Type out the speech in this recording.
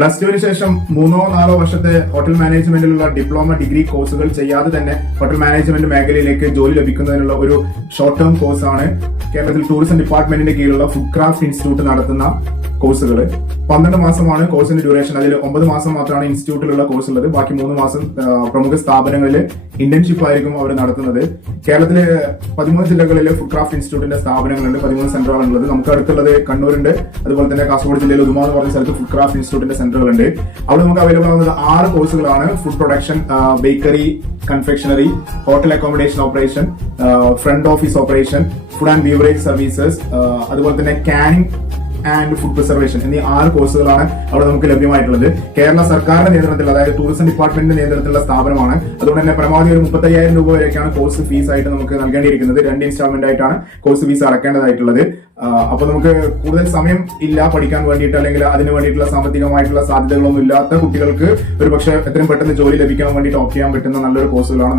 Plus ടുവിന് ശേഷം 3-4 വർഷത്തെ ഹോട്ടൽ മാനേജ്മെന്റിലുള്ള ഡിപ്ലോമ ഡിഗ്രി കോഴ്സുകൾ ചെയ്യാതെ തന്നെ ഹോട്ടൽ മാനേജ്മെന്റ് മേഖലയിലേക്ക് ജോലി ലഭിക്കുന്നതിനുള്ള ഒരു ഷോർട്ട് ടേം കോഴ്സാണ് കേരളത്തിൽ ടൂറിസം ഡിപ്പാർട്ട്മെന്റിന്റെ കീഴിലുള്ള ഫുഡ് ക്രാഫ്റ്റ് ഇൻസ്റ്റിറ്റ്യൂട്ട് നടത്തുന്ന കോഴ്സുകൾ. 12 മാസമാണ് കോഴ്സിന്റെ ഡ്യൂറേഷൻ. അതിൽ 9 മാസം മാത്രമാണ് ഇൻസ്റ്റിറ്റ്യൂട്ടിലുള്ള കോഴ്സ് ഉള്ളത്. ബാക്കി 3 മാസം പ്രമുഖ സ്ഥാപനങ്ങളിൽ ഇന്റേൺഷിപ്പ് ആയിരിക്കും അവർ നടത്തുന്നത്. കേരളത്തിലെ 13 ജില്ലകളിൽ ഫുഡ് ക്രാഫ്റ്റ് ഇൻസ്റ്റിറ്റ്യൂട്ടിന്റെ സ്ഥാപനങ്ങളുണ്ട്. 13 സെന്ററുകളുള്ളത്. നമുക്ക് അടുത്തുള്ളത് കണ്ണൂരുണ്ട്. അതുപോലെ തന്നെ കാസർഗോഡ് ജില്ലയിൽ ഉദുമ എന്ന് പറഞ്ഞ സ്ഥലത്ത് ഫുഡ് ക്രാഫ്റ്റ് ഇൻസ്റ്റിറ്റ്യൂട്ടിന്റെ സെന്ററുകളുണ്ട്. അവിടെ നമുക്ക് അവൈലബിൾ ആവുന്നത് 6 കോഴ്സുകളാണ്. Food production, bakery, confectionery, hotel accommodation operation, front office operation, food and beverage services, അതുപോലെ തന്നെ കാനിങ് ആൻഡ് ഫുഡ് പ്രിസർവേഷൻ എന്നീ 6 കോഴ്സുകളാണ് അവിടെ നമുക്ക് ലഭ്യമായിട്ടുള്ളത്. കേരള സർക്കാരിന്റെ നിയന്ത്രണത്തിൽ, അതായത് ടൂറിസം ഡിപ്പാർട്ട്മെന്റിന്റെ നിയന്ത്രണത്തിലുള്ള സ്ഥാപനമാണ്. അതുകൊണ്ട് തന്നെ പരമാവധി ഒരു 35,000 രൂപ വരെയൊക്കെയാണ് കോഴ്സ് ഫീസ് ആയിട്ട് നമുക്ക് നൽകേണ്ടിയിരിക്കുന്നത്. 2 ഇൻസ്റ്റാൾമെന്റ് ആയിട്ടാണ് കോഴ്സ് ഫീസ് അടക്കേണ്ടതായിട്ടുള്ളത്. അപ്പൊ നമുക്ക് കൂടുതൽ സമയം ഇല്ല പഠിക്കാൻ വേണ്ടിയിട്ട്, അല്ലെങ്കിൽ അതിന് വേണ്ടിയിട്ടുള്ള സാമ്പത്തികമായിട്ടുള്ള സാധ്യതകളൊന്നും ഇല്ലാത്ത കുട്ടികൾക്ക് ഒരു പക്ഷേ എത്രയും പെട്ടെന്ന് ജോലി ലഭിക്കാൻ വേണ്ടിയിട്ട് ഓപ്റ്റ് ചെയ്യാൻ പറ്റുന്ന നല്ലൊരു കോഴ്സുകളാണ്.